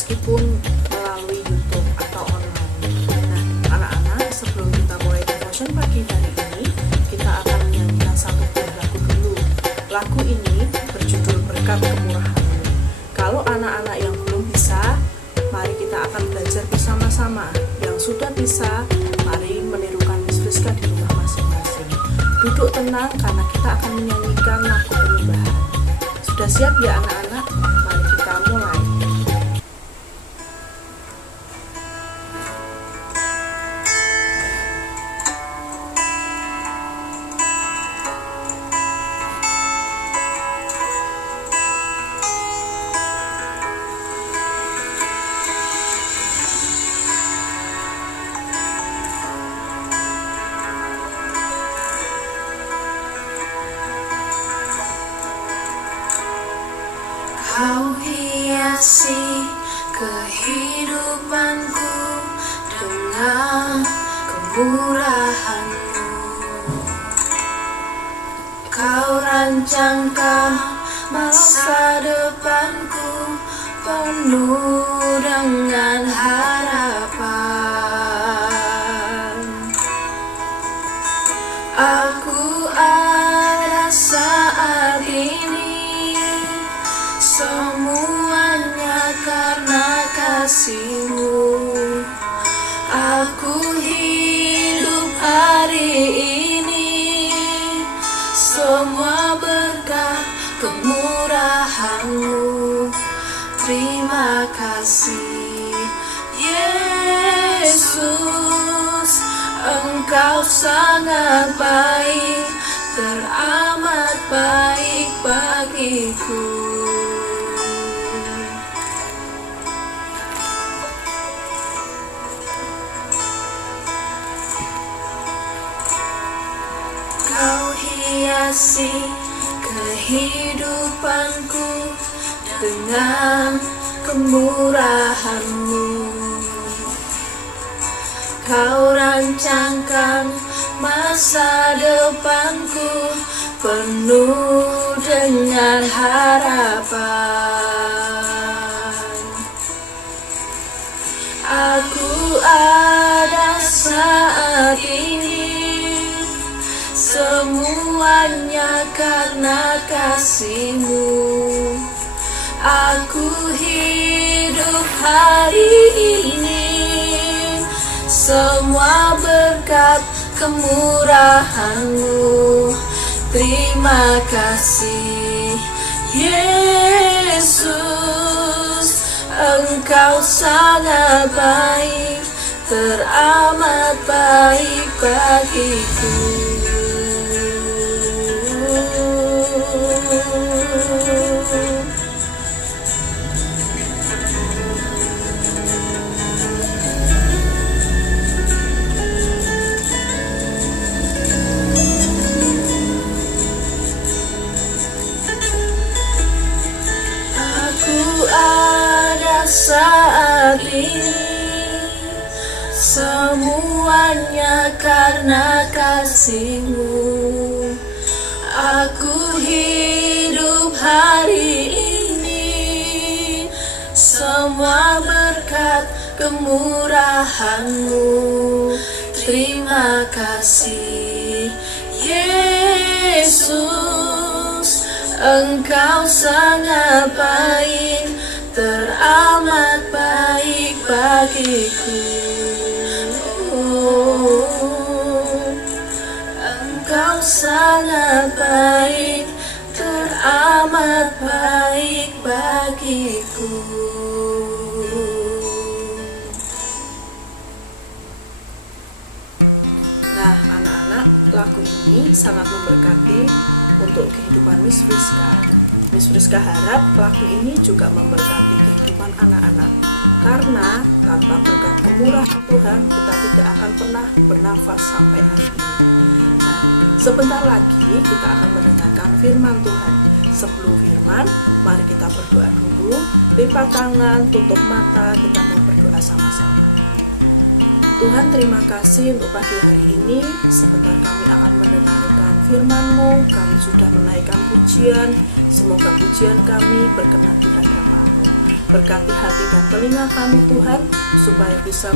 meskipun melalui YouTube atau online. Nah, anak-anak, sebelum kita mulai devotion pagi hari ini, kita akan menyanyikan satu buah lagu dulu. Lagu ini berjudul Berkat Kemurahan-Mu. Kalau anak-anak yang belum bisa, mari kita akan belajar bersama-sama. Yang sudah bisa, mari menirukan Miss Friska di rumah masing-masing. Duduk tenang karena kita akan menyanyikan lagu penyembahan. Sudah siap ya anak-anak? Mari kita mulai. Kau hiasi kehidupanku dengan kemurahan-Mu. Kau rancangkan masa depanku penuh dengan harapan. Aku ada saat ini, semuanya karena kasih-Mu. Aku hidup hari ini, semua berkat kemurahan-Mu. Terima kasih Yesus, Engkau sangat baik, teramat baik bagiku. Kau hiasi kehidupanku dengan kemurahan-Mu. Kau rancangkan masa depanku penuh dengan harapan. Aku ada saat ini, semuanya karena kasih-Mu. Aku hidup hari ini, semua berkat kemurahan-Mu. Terima kasih Yesus, Engkau sangat baik, teramat baik bagiku. Ada saat ini, semuanya karena kasih-Mu. Aku hidup hari ini, semua berkat kemurahan-Mu. Terima kasih Yesus, Engkau sangat baik, teramat baik bagiku. Engkau sangat baik, teramat baik bagiku. Nah, anak-anak, lagu ini sangat memberkati untuk kehidupan Miss Friska. Miss Friska harap lagu ini juga memberkati kehidupan anak-anak, karena tanpa berkat kemurahan Tuhan kita tidak akan pernah bernafas sampai hari ini. Nah, sebentar lagi kita akan mendengarkan firman Tuhan. Sebelum firman, mari kita berdoa dulu. Lipat tangan, tutup mata, kita mau berdoa sama-sama. Tuhan, terima kasih untuk pagi hari ini. Sebentar kami akan mendengarkan firman-Mu. Kami sudah menaikkan pujian. Semoga pujian kami berkenan di hadapan-Mu. Berkati hati dan telinga kami Tuhan, supaya bisa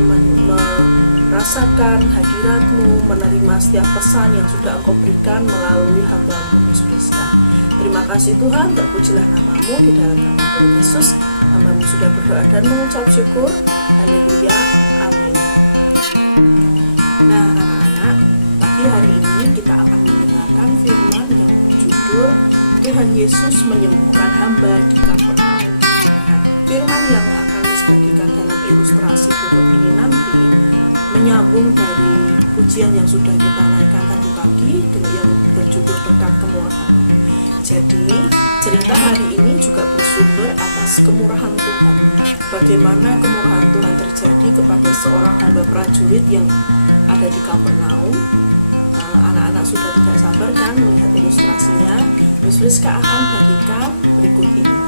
merasakan hadirat-Mu, menerima setiap pesan yang sudah Engkau berikan melalui hamba-Mu Miss Priska. Terima kasih Tuhan, terpujilah nama-Mu, di dalam nama Tuhan Yesus hamba-Mu sudah berdoa dan mengucap syukur. Haleluya, amin. Nah anak-anak, pagi hari ini kita akan mendengarkan firman yang berjudul Tuhan Yesus menyembuhkan hamba di Kapernaum. Nah, firman yang akan dibagikan dalam ilustrasi huruf ini nanti menyambung dari pujian yang sudah kita naikkan tadi pagi yang berjudul berkat kemurahan. Jadi cerita hari ini juga bersumber atas kemurahan Tuhan. Bagaimana kemurahan Tuhan terjadi kepada seorang hamba prajurit yang ada di Kapernaum. Anak-anak sudah tidak sabar kan melihat ilustrasinya. Miss Priska akan bagikan berikut ini.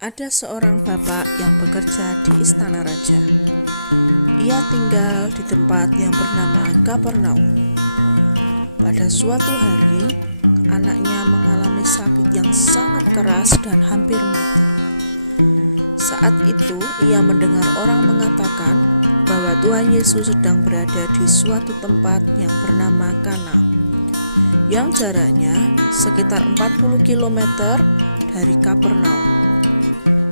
Ada seorang bapak yang bekerja di istana raja. Ia tinggal di tempat yang bernama Kapernaum. Pada suatu hari, anaknya mengalami sakit yang sangat keras dan hampir mati. Saat itu, ia mendengar orang mengatakan bahwa Tuhan Yesus sedang berada di suatu tempat yang bernama Kana, yang jaraknya sekitar 40 km dari Kapernaum.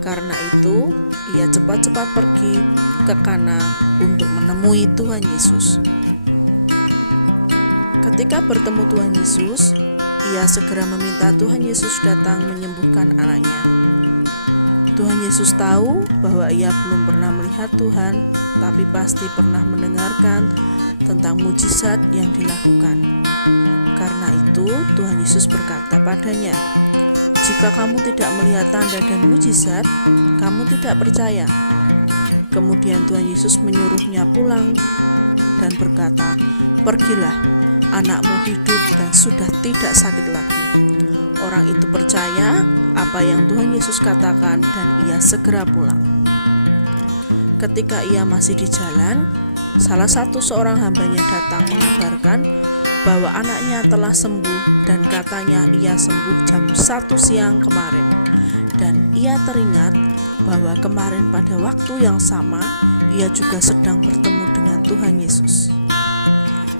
Karena itu, ia cepat-cepat pergi ke Kana untuk menemui Tuhan Yesus. Ketika bertemu Tuhan Yesus, ia segera meminta Tuhan Yesus datang menyembuhkan anaknya. Tuhan Yesus tahu bahwa ia belum pernah melihat Tuhan, tapi pasti pernah mendengarkan tentang mujizat yang dilakukan. Karena itu, Tuhan Yesus berkata padanya, "Jika kamu tidak melihat tanda dan mujizat, kamu tidak percaya." Kemudian Tuhan Yesus menyuruhnya pulang dan berkata, "Pergilah, anakmu hidup dan sudah tidak sakit lagi." Orang itu percaya apa yang Tuhan Yesus katakan dan ia segera pulang. Ketika ia masih di jalan, salah satu seorang hambanya datang mengabarkan bahwa anaknya telah sembuh dan katanya ia sembuh jam 1 siang kemarin. Dan ia teringat bahwa kemarin pada waktu yang sama ia juga sedang bertemu dengan Tuhan Yesus.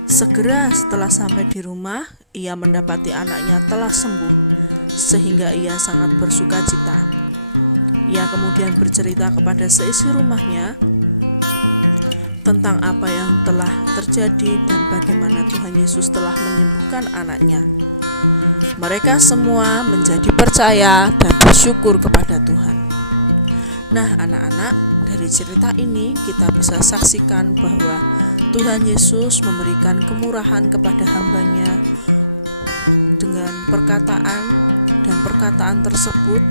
Segera setelah sampai di rumah, ia mendapati anaknya telah sembuh, sehingga ia sangat bersuka cita. Ia kemudian bercerita kepada seisi rumahnya tentang apa yang telah terjadi dan bagaimana Tuhan Yesus telah menyembuhkan anaknya. Mereka semua menjadi percaya dan bersyukur kepada Tuhan. Nah anak-anak, dari cerita ini kita bisa saksikan bahwa Tuhan Yesus memberikan kemurahan kepada hambanya dengan perkataan, dan perkataan tersebut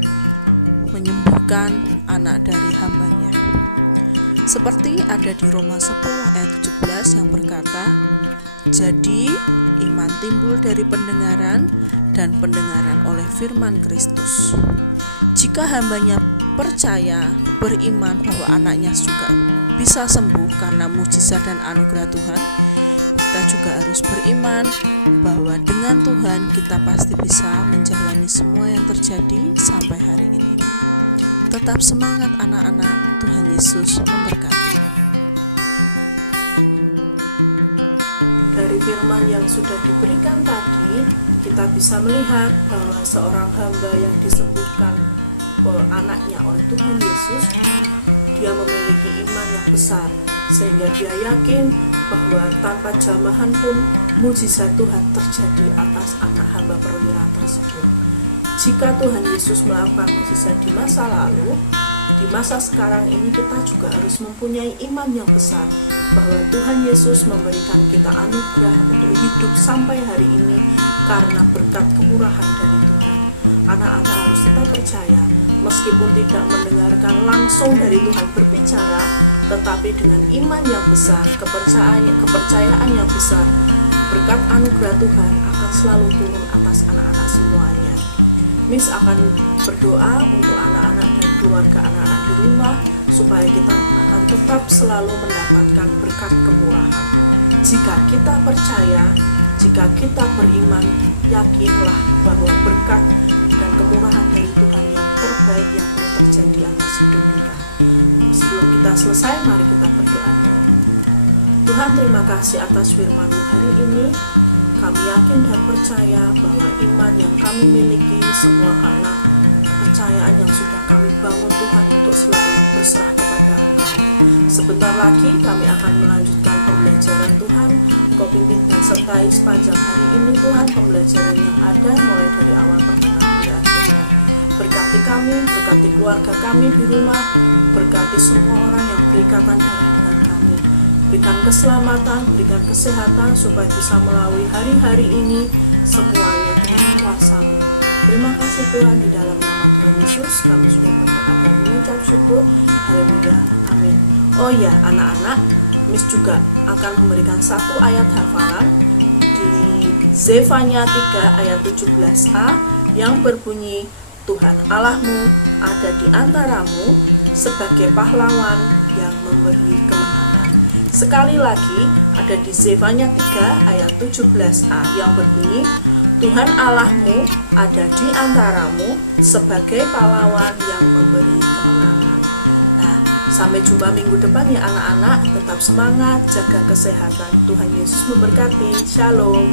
menyembuhkan anak dari hambanya. Seperti ada di Roma 10 ayat 17 yang berkata, "Jadi iman timbul dari pendengaran dan pendengaran oleh firman Kristus." Jika hambanya percaya, beriman bahwa anaknya juga bisa sembuh karena mujizat dan anugerah Tuhan, kita juga harus beriman bahwa dengan Tuhan kita pasti bisa menjalani semua yang terjadi sampai hari ini. Tetap semangat anak-anak, Tuhan Yesus memberkati. Dari firman yang sudah diberikan tadi, kita bisa melihat bahwa seorang hamba yang disembuhkan anaknya oleh Tuhan Yesus, dia memiliki iman yang besar, sehingga dia yakin bahwa tanpa jamahan pun mujizat Tuhan terjadi atas anak hamba perwira tersebut. Jika Tuhan Yesus melakukan mujizat di masa lalu, di masa sekarang ini kita juga harus mempunyai iman yang besar bahwa Tuhan Yesus memberikan kita anugerah untuk hidup sampai hari ini karena berkat kemurahan dari Tuhan. Anak-anak harus tetap percaya, meskipun tidak mendengarkan langsung dari Tuhan berbicara, tetapi dengan iman yang besar, kepercayaan yang besar, berkat anugerah Tuhan akan selalu turun atas anak-anak semuanya. Miss akan berdoa untuk anak-anak dan keluarga anak-anak di rumah supaya kita akan tetap selalu mendapatkan berkat kemurahan. Jika kita percaya, jika kita beriman, yakinlah bahwa berkat dan kemurahan dari Tuhan yang terbaik yang boleh terjadi atas hidup selesai, mari kita berdoa. Tuhan, terima kasih atas firman-Mu hari ini. Kami yakin dan percaya bahwa iman yang kami miliki semua karena kepercayaan yang sudah kami bangun Tuhan untuk selalu berserah kepada Engkau. Sebentar lagi kami akan melanjutkan pembelajaran Tuhan. Engkau pimpin dan sertai sepanjang hari ini Tuhan, pembelajaran yang ada mulai dari awal pertengahan hingga akhirnya. Berkati kami, berkati keluarga kami di rumah, berkati semua orang yang berikatan darah dengan kami. Berikan keselamatan, berikan kesehatan supaya bisa melalui hari-hari ini semuanya dengan kuasa-Mu. Terima kasih Tuhan, di dalam nama Tuhan Yesus kami sudah berdoa dan mengucap syukur. Haleluya, amin. Oh ya anak-anak, Miss juga akan memberikan satu ayat hafalan di Zefanya 3 ayat 17a yang berbunyi, Tuhan Allahmu ada di antaramu sebagai pahlawan yang memberi kemenangan. Sekali lagi ada di Zefanya 3 ayat 17a yang berbunyi, Tuhan Allahmu ada di antaramu sebagai pahlawan yang memberi kemenangan. Nah, sampai jumpa minggu depan ya anak-anak. Tetap semangat, jaga kesehatan. Tuhan Yesus memberkati. Shalom.